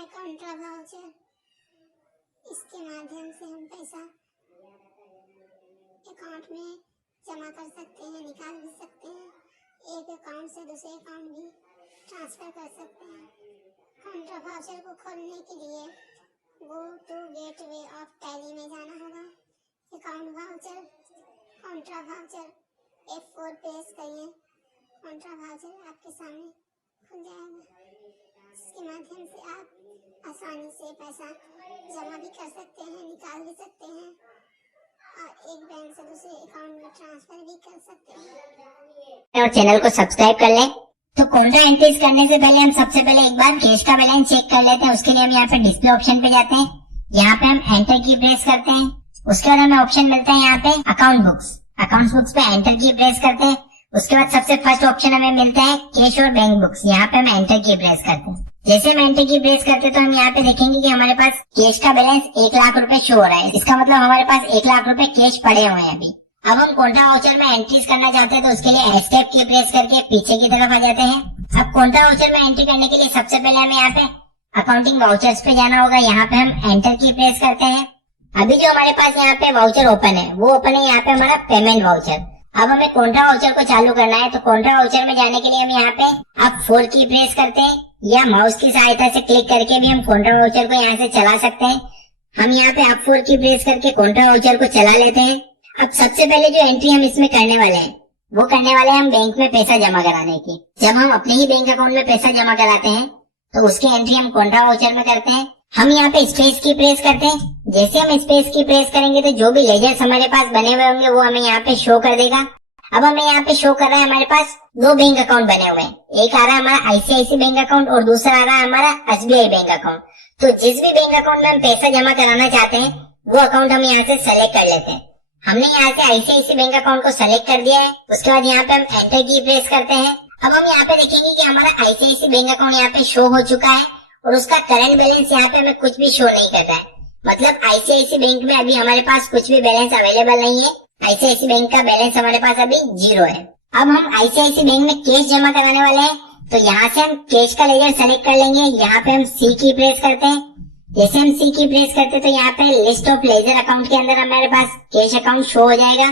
है Contra voucher. इसके माध्यम से हम पैसा अकाउंट में जमा कर सकते हैं, निकाल भी सकते हैं, एक अकाउंट से दूसरे अकाउंट भी ट्रांसफर कर सकते हैं। कॉन्ट्रा वाउचर को खोलने के लिए go to gateway of Tally में जाना होगा। Account voucher, contra voucher F4 press करिए। कॉन्ट्रा वाउचर आपके सामने खुल जाएगा, जिसके माध्यम से आप आसानी से पैसा जमा भी कर सकते हैं, निकाल भी सकते हैं और एक बैंक से दूसरे अकाउंट में ट्रांसफर भी कर सकते हैं। और चैनल को सब्सक्राइब कर लें। तो कॉन्ट्रा एंट्रीज करने से पहले हम सबसे पहले एक बार कैश का बैलेंस चेक कर लेते हैं। उसके लिए हम यहाँ पे डिस्प्ले ऑप्शन पे जाते हैं, यहाँ पे हम एंटर की प्रेस करते हैं। उसके बाद हमें ऑप्शन मिलता है यहाँ पे अकाउंट बुक्स। अकाउंट बुक्स पे एंटर की प्रेस करते हैं। उसके बाद सबसे फर्स्ट ऑप्शन हमें मिलता है कैश और बैंक बुक्स। यहाँ पे हम एंटर की प्रेस करते हैं। जैसे हम एंटर की प्रेस करते हैं तो हम यहाँ पे देखेंगे कि हमारे पास कैश का बैलेंस 1 लाख रुपए शो हो रहा है। इसका मतलब हमारे पास 1 लाख रुपए कैश पड़े हुए हैं अभी। अब हम कॉन्ट्रा वाउचर में एंट्रीज करना चाहते हैं तो उसके लिए एस्केप की प्रेस करके पीछे की तरफ आ जाते हैं। अब कॉन्ट्रा वाउचर में एंट्री करने के लिए सबसे पहले हमें यहाँ पे अकाउंटिंग वाउचर्स पे जाना होगा। यहाँ पे हम एंटर की प्रेस करते हैं। अभी जो हमारे पास यहाँ पे वाउचर ओपन है वो ओपन है यहाँ पे हमारा पेमेंट वाउचर। अब हमें कॉन्ट्रा वाउचर को चालू करना है तो कॉन्ट्रा वाउचर में जाने के लिए हम यहाँ पे अब 4 की प्रेस करते हैं या माउस की सहायता से क्लिक करके भी हम कॉन्ट्रा वाउचर को यहाँ से चला सकते हैं। हम यहाँ पे अब 4 की प्रेस करके कॉन्ट्रा वाउचर को चला लेते हैं। अब सबसे पहले जो एंट्री हम इसमें करने वाले हैं वो करने वाले हैं हम बैंक में पैसा जमा कराने की। जब हम अपने ही बैंक अकाउंट में पैसा जमा कराते हैं तो उसकी एंट्री हम कॉन्ट्रा वाउचर में करते हैं। हम यहाँ पे स्पेस की प्रेस करते हैं। जैसे हम स्पेस की प्रेस करेंगे तो जो भी लेजर्स हमारे पास बने हुए होंगे वो हमें यहाँ पे शो कर देगा। अब हमें यहाँ पे शो कर रहा है हमारे पास 2 बैंक अकाउंट बने हुए हैं। एक आ रहा है हमारा ICICI बैंक अकाउंट और दूसरा आ रहा है हमारा SBI बैंक अकाउंट। तो जिस भी बैंक अकाउंट में हम पैसा जमा कराना चाहते हैं वो अकाउंट हम यहाँ से सेलेक्ट कर लेते हैं। हमने यहाँ से ICICI बैंक अकाउंट को सेलेक्ट कर दिया है। उसके बाद यहाँ पे हम एंटर की प्रेस करते हैं। अब हम यहाँ पे देखेंगे कि हमारा ICICI बैंक अकाउंट यहाँ पे शो हो चुका है और उसका करंट बैलेंस यहाँ पे हमें कुछ भी शो नहीं कर रहा है। मतलब ICICI बैंक में अभी हमारे पास कुछ भी बैलेंस अवेलेबल नहीं है। ICICI बैंक का बैलेंस हमारे पास अभी 0 है। अब हम ICICI बैंक में कैश जमा कराने वाले हैं तो यहाँ से हम कैश का लेजर सेलेक्ट कर लेंगे। यहाँ पे हम C की प्रेस करते हैं। जैसे हम C की प्रेस करते हैं तो यहाँ पे लिस्ट ऑफ लेजर अकाउंट के अंदर हमारे पास कैश अकाउंट शो हो जाएगा।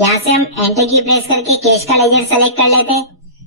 यहाँ से हम एंटर की प्रेस करके कैश का लेजर सेलेक्ट कर लेते हैं।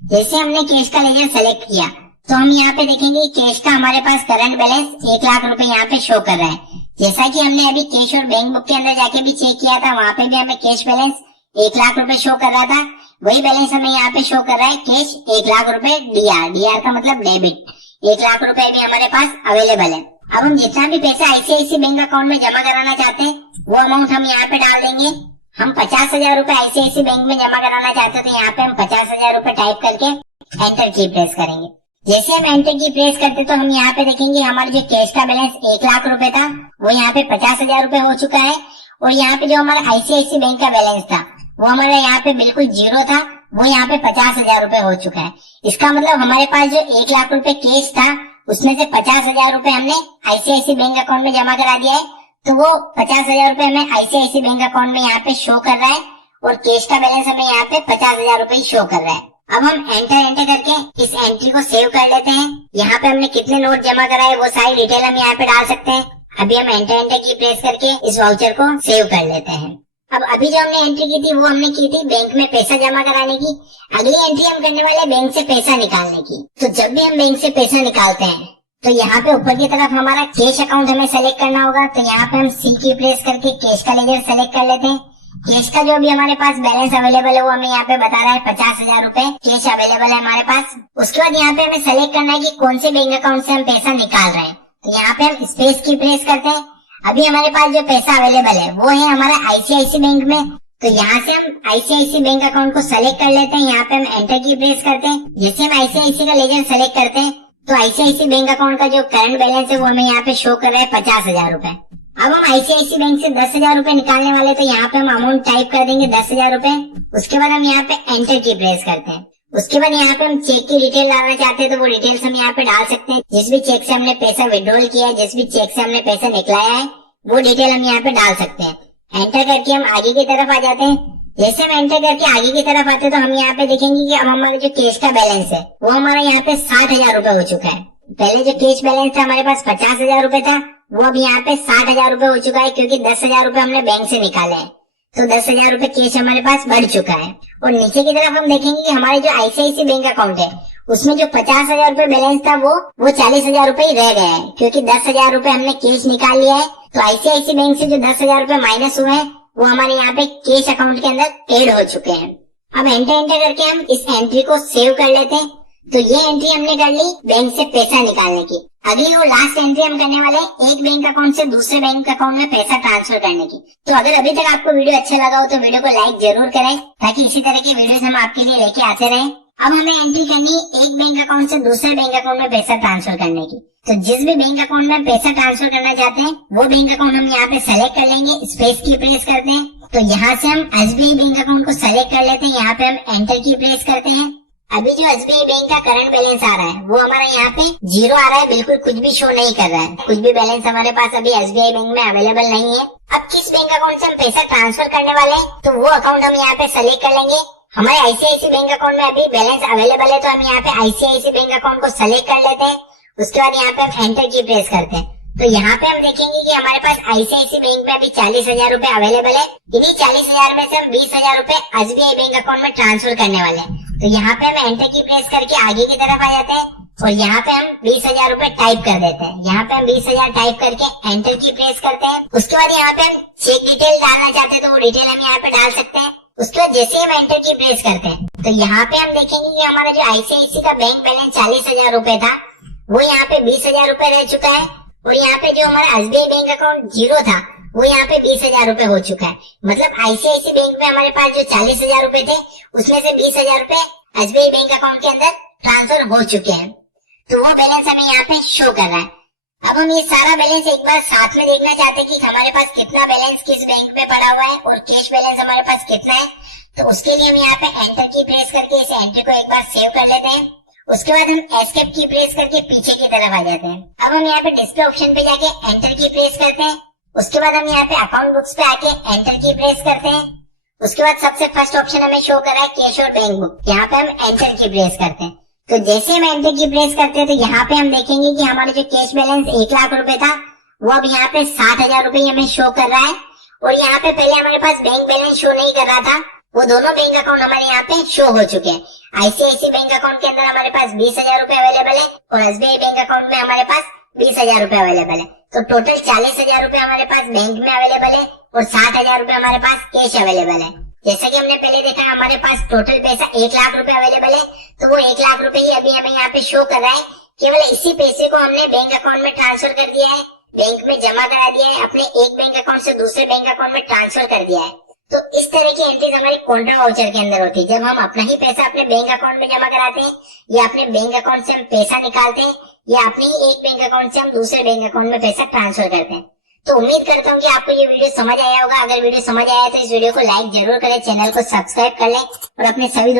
जैसे हमने कैश का लेजर सेलेक्ट किया तो हम यहाँ पे देखेंगे कैश का हमारे पास करंट बैलेंस 1 लाख रुपए यहाँ पे शो कर रहा है। जैसा कि हमने अभी कैश और बैंक बुक के अंदर जाके भी चेक किया था, वहाँ पे भी हमें कैश बैलेंस 1 लाख रुपए शो कर रहा था। वही बैलेंस हमें यहाँ पे शो कर रहा है कैश 1 लाख रुपए DR का मतलब डेबिट। 1 लाख रुपए भी हमारे पास अवेलेबल है। अब हम जितना भी पैसा ICICI बैंक अकाउंट में जमा कराना चाहते हैं वो अमाउंट हम यहाँ पे डाल देंगे। हम 50,000 रुपए ICICI बैंक में जमा कराना चाहते हैं तो यहाँ पे हम 50,000 रुपए टाइप करके एंटर की प्रेस करेंगे। जैसे हम एंटर की प्रेस करते तो हम यहाँ पे देखेंगे हमारा जो कैश का बैलेंस 1 लाख रुपए था वो यहाँ पे 50,000 रुपए हो चुका है। और यहाँ पे जो हमारा ICICI बैंक का बैलेंस था वो हमारा यहाँ पे बिल्कुल 0 था, वो यहाँ पे 50,000 रुपए हो चुका है। इसका मतलब हमारे पास जो 1 लाख रुपए कैश था उसमें से 50,000 रुपए हमने ICICI बैंक अकाउंट में जमा करा दिया है। तो वो 50,000 रुपए हमें ICICI बैंक अकाउंट में यहाँ पे शो कर रहा है और कैश का बैलेंस हमें यहाँ पे 50,000 रुपए शो कर रहा है। अब हम एंटर करके इस एंट्री को सेव कर लेते हैं। यहाँ पे हमने कितने नोट जमा कराए वो सारी डिटेल हम यहाँ पे डाल सकते हैं। अभी हम एंटर की प्रेस करके इस वाउचर को सेव कर लेते हैं। अब अभी जो हमने एंट्री की थी वो हमने की थी बैंक में पैसा जमा कराने की। अगली एंट्री हम करने वाले बैंक से पैसा निकालने की। तो जब भी हम बैंक से पैसा निकालते हैं तो यहाँ पे ऊपर की तरफ हमारा कैश अकाउंट हमें सेलेक्ट करना होगा। तो यहाँ पे हम C की प्रेस करके कैश का लेजर सेलेक्ट कर लेते हैं। कैश का जो भी हमारे पास बैलेंस अवेलेबल है वो हमें यहाँ पे बता रहा है 50,000 रुपए कैश अवेलेबल है हमारे पास। उसके बाद यहाँ पे हमें सेलेक्ट करना है कि कौन से बैंक अकाउंट से हम पैसा निकाल रहे हैं। तो यहाँ पे हम स्पेस की प्रेस करते हैं। अभी हमारे पास जो पैसा अवेलेबल है वो है हमारा ICICI बैंक में। तो यहाँ से हम ICICI बैंक अकाउंट को सेलेक्ट कर लेते हैं। यहाँ पे हम एंटर की प्रेस करते हैं। जैसे हम ICICI का लेजर सेलेक्ट करते हैं तो ICICI बैंक अकाउंट का जो करंट बैलेंस है वो हमें यहाँ पे शो कर रहा है 50,000 रुपए। अब हम ICICI बैंक से 10,000 रुपए निकालने वाले तो यहाँ पे हम अमाउंट टाइप कर देंगे 10,000 रुपए। उसके बाद हम यहाँ पे एंटर की प्रेस करते हैं। उसके बाद यहाँ पे हम चेक की डिटेल डालना चाहते हैं तो वो डिटेल्स हम यहाँ पे डाल सकते हैं। जिस भी चेक से हमने पैसा विड्रॉल किया है, जिस भी चेक से हमने पैसा निकलाया है वो डिटेल हम यहाँ पे डाल सकते हैं। एंटर करके हम आगे की तरफ आ जाते हैं। जैसे हम एंटर करके आगे की तरफ आते हैं तो हम यहाँ पे देखेंगे कि अब हमारा जो कैश का बैलेंस है वो हमारा यहाँ पे 60,000 रुपए हो चुका है। पहले जो कैश बैलेंस था हमारे पास 50,000 रुपए था, वो अब यहाँ पे 60,000 रुपए हो चुका है, क्योंकि 10,000 रुपए हमने बैंक से निकाले हैं। तो 10,000 रुपए कैश हमारे पास बढ़ चुका है। और नीचे की तरफ हम देखेंगे कि हमारे जो आईसीआईसी बैंक अकाउंट है, उसमें जो 50,000 रुपए बैलेंस था वो 40,000 रुपए ही रह गया है, क्योंकि 10,000 रुपए हमने कैश निकाल लिया है। तो आईसीआईसी बैंक से जो 10,000 रुपए माइनस हुए हैं, वो हमारे यहाँ पे कैश अकाउंट के अंदर एड हो चुके हैं। अब एंटर करके हम इस एंट्री को सेव कर लेते हैं। तो ये एंट्री हमने कर ली बैंक से पैसा निकालने की। अगली वो लास्ट एंट्री हम करने वाले हैं एक बैंक अकाउंट से दूसरे बैंक अकाउंट में पैसा ट्रांसफर करने की। तो अगर अभी तक आपको वीडियो अच्छा लगा हो तो वीडियो को लाइक जरूर करें, ताकि इसी तरह की वीडियोस हम आपके लिए लेके आते रहें। अब हमें एंट्री करनी है एक बैंक अकाउंट से दूसरे बैंक अकाउंट में पैसा ट्रांसफर करने की। तो जिस भी बैंक अकाउंट में पैसा ट्रांसफर करना चाहते हैं, वो बैंक अकाउंट हम यहाँ पे सेलेक्ट कर लेंगे, स्पेस की प्रेस करते हैं। तो यहाँ से हम एसबीआई बैंक अकाउंट को सेलेक्ट कर लेते हैं, यहाँ पे हम एंटर की प्रेस करते हैं। अभी जो एसबीआई बैंक का करंट बैलेंस आ रहा है, वो हमारा यहाँ पे 0 आ रहा है, बिल्कुल कुछ भी शो नहीं कर रहा है। कुछ भी बैलेंस हमारे पास अभी एसबीआई बैंक में अवेलेबल नहीं है। अब किस बैंक अकाउंट से हम पैसा ट्रांसफर करने वाले हैं, तो वो अकाउंट हम यहाँ पे सेलेक्ट कर लेंगे। हमारे आईसीआईसी बैंक अकाउंट में अभी बैलेंस अवेलेबल है, तो हम यहाँ पे आईसीआईसी बैंक अकाउंट को सेलेक्ट कर लेते हैं। उसके बाद यहाँ पे हम एंटर की प्रेस करते हैं। तो यहाँ पे हम देखेंगे कि हमारे पास आईसीआईसी बैंक में अभी 40,000 रुपए अवेलेबल है। इन्हीं 40,000 में से हम 20,000 रुपए एसबीआई बैंक अकाउंट में ट्रांसफर करने वाले हैं। तो यहाँ पे हम एंटर की प्रेस करके आगे की तरफ आ जाते हैं और यहाँ पे हम 20,000 रुपए टाइप कर देते हैं। यहाँ पे हम 20,000 टाइप करके एंटर की प्रेस करते हैं। उसके बाद यहाँ पे हम चेक डिटेल डालना चाहते हैं, तो वो डिटेल हम यहाँ पे डाल सकते हैं। उसके बाद जैसे हम एंटर की प्रेस करते हैं, तो यहाँ पे हम देखेंगे कि हमारा जो आईसीआईसी का बैंक बैलेंस 40,000 रुपए था, वो यहाँ पे 20,000 रुपए रह चुका है। और यहाँ पे जो हमारा एसबीआई बैंक अकाउंट 0 था, वो यहाँ पे 20,000 रुपए हो चुका है। मतलब आईसीआईसी बैंक में हमारे पास जो 40,000 रुपए थे, उसमें से 20,000 रुपए एसबीआई बैंक अकाउंट के अंदर ट्रांसफर हो चुके हैं। तो वो बैलेंस हमें यहाँ पे शो कर रहा है। अब हम ये सारा बैलेंस एक बार साथ में देखना चाहते हैं कि हमारे पास कितना बैलेंस किस बैंक में पड़ा हुआ है और कैश बैलेंस हमारे पास कितना है। तो उसके लिए हम यहाँ पे एंटर की प्रेस करके इस एंट्री को एक बार सेव कर लेते हैं। उसके बाद हम एस्केप की प्रेस करके पीछे की तरफ आ जाते हैं। अब हम यहाँ पे डिस्प्ले ऑप्शन पे जाके एंटर की प्रेस करते हैं। उसके बाद हम यहाँ पे अकाउंट बुक्स पे आके एंटर की प्रेस करते हैं। उसके बाद सबसे फर्स्ट ऑप्शन हमें शो कर रहा है कैश और बैंक बुक, यहाँ पे हम एंटर की प्रेस करते हैं। तो जैसे हम एंटर की प्रेस करते हैं, तो यहाँ पे हम देखेंगे कि हमारा जो कैश बैलेंस 1 लाख रुपए था, वो अब यहाँ पे 60,000 रुपए हमें शो कर रहा है। और यहाँ पे पहले हमारे पास बैंक बैलेंस शो नहीं कर रहा था, वो दोनों बैंक अकाउंट हमारे यहाँ पे शो हो चुके हैं। आईसीआईसी बैंक अकाउंट के अंदर हमारे पास 20,000 रुपए अवेलेबल है और एसबीआई बैंक अकाउंट में हमारे पास 20,000 रुपए अवेलेबल है। तो टोटल 40,000 रुपए हमारे पास बैंक में अवेलेबल है और 60,000 रुपए हमारे पास कैश अवेलेबल है। जैसा कि हमने पहले देखा, हमारे पास टोटल पैसा 1 लाख रुपए अवेलेबल है, तो वो 1 लाख रुपए ही अभी हमें यहाँ पे शो कर रहा है। केवल इसी पैसे को हमने बैंक अकाउंट में ट्रांसफर कर दिया है, बैंक में जमा करा दिया है, अपने एक बैंक अकाउंट से दूसरे बैंक अकाउंट में ट्रांसफर कर दिया है। तो इस तरह की एंट्रीज हमारी कॉन्ट्रा वाउचर के अंदर होती है, जब हम अपना ही पैसा अपने बैंक अकाउंट में जमा कराते हैं, या अपने बैंक अकाउंट से हम पैसा निकालते हैं, या अपने ही एक बैंक अकाउंट से हम दूसरे बैंक अकाउंट में पैसा ट्रांसफर करते हैं। तो उम्मीद करता हूँ कि आपको ये वीडियो समझ आया होगा। अगर वीडियो समझ आया तो इस वीडियो को लाइक जरूर करें, चैनल को सब्सक्राइब कर लें और अपने सभी